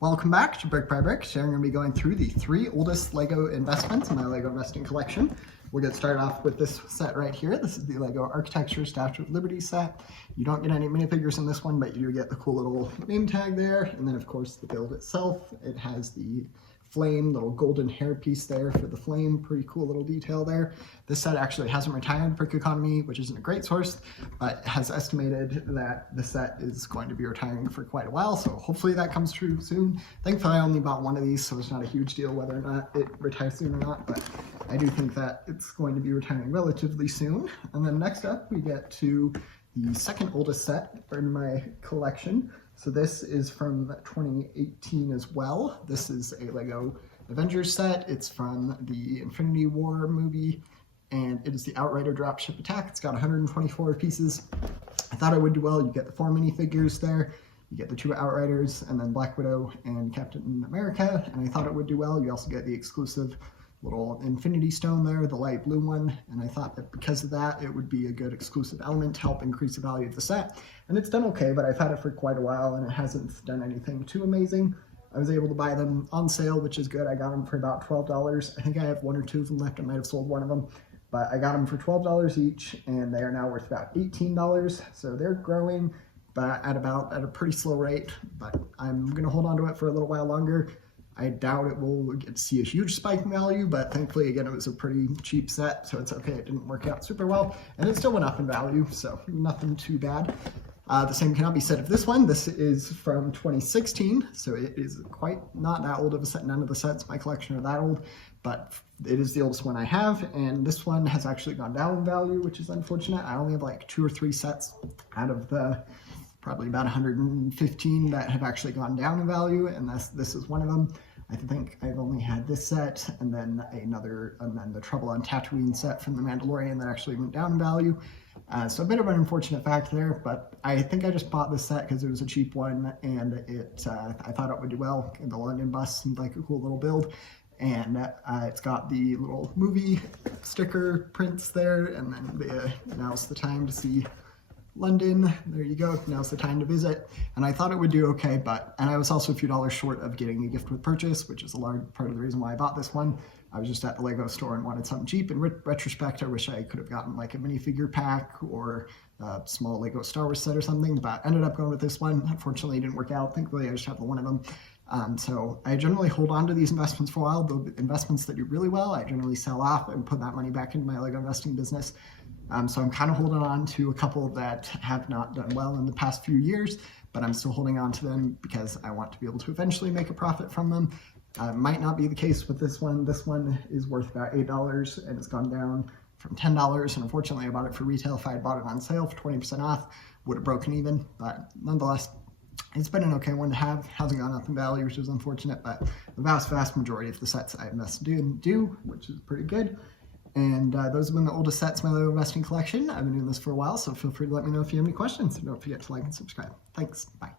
Welcome back to Brick by Brick. Today I'm going to be going through the 3 oldest LEGO investments in my LEGO investing collection. We'll get started off with this set right here. This is the LEGO Architecture Statue of Liberty set. You don't get any minifigures in this one, but you do get the cool little name tag there. And then of course the build itself. It has the flame, little golden hair piece there for the flame. Pretty cool little detail there. This set actually hasn't retired. Brick Economy, which isn't a great source, but has estimated that the set is going to be retiring for quite a while, so hopefully that comes true soon. Thankfully I only bought one of these, so it's not a huge deal whether or not it retires soon or not, but I do think that it's going to be retiring relatively soon. And then next up we get to the second oldest set in my collection. So this is from 2018 as well. This is a LEGO Avengers set. It's from the Infinity War movie, and it is the Outrider Dropship Attack. It's got 124 pieces. I thought it would do well. You get the 4 minifigures there. You get the 2 Outriders, and then Black Widow and Captain America, and I thought it would do well. You also get the exclusive little Infinity Stone there, the light blue one, and I thought that because of that it would be a good exclusive element to help increase the value of the set. And it's done okay, but I've had it for quite a while and it hasn't done anything too amazing. I was able to buy them on sale, which is good. I got them for about $12. I think I have 1 or 2 of them left. I might have sold one of them, but I got them for $12 each, and they are now worth about $18. So they're growing, but at a pretty slow rate, but I'm gonna hold on to it for a little while longer. I doubt it will get to see a huge spike in value, but thankfully, again, it was a pretty cheap set, so it's okay. It didn't work out super well, and it still went up in value, so nothing too bad. The same cannot be said of this one. This is from 2016, so it is quite not that old of a set. None of the sets in my collection are that old, but it is the oldest one I have, and this one has actually gone down in value, which is unfortunate. I only have like 2 or 3 sets out of the probably about 115 that have actually gone down in value, and this is one of them. I think I've only had this set, and then the Trouble on Tatooine set from The Mandalorian that actually went down in value. So a bit of an unfortunate fact there, but I think I just bought this set because it was a cheap one, and I thought it would do well. The London bus seemed like a cool little build, and it's got the little movie sticker prints there, and then now's the time to see London. There you go. Now's the time to visit. And I thought it would do okay, and I was also a few dollars short of getting a gift with purchase, which is a large part of the reason why I bought this one. I was just at the LEGO store and wanted something cheap. In retrospect, I wish I could have gotten like a minifigure pack or a small LEGO Star Wars set or something, but ended up going with this one. Unfortunately, it didn't work out. Thankfully, I just have one of them. So I generally hold on to these investments for a while. The investments that do really well, I generally sell off and put that money back into my LEGO investing business. So I'm kind of holding on to a couple that have not done well in the past few years, but I'm still holding on to them because I want to be able to eventually make a profit from them. Might not be the case with this one. This one is worth about $8 and it's gone down from $10, and unfortunately I bought it for retail. If I had bought it on sale for 20% off, would have broken even, but nonetheless, it's been an okay one to have. Hasn't gone up in value, which is unfortunate, but the vast majority of the sets I invest in do, which is pretty good. And those have been the oldest sets in my LEGO investing collection. I've been doing this for a while, so feel free to let me know if you have any questions. And don't forget to like and subscribe. Thanks. Bye.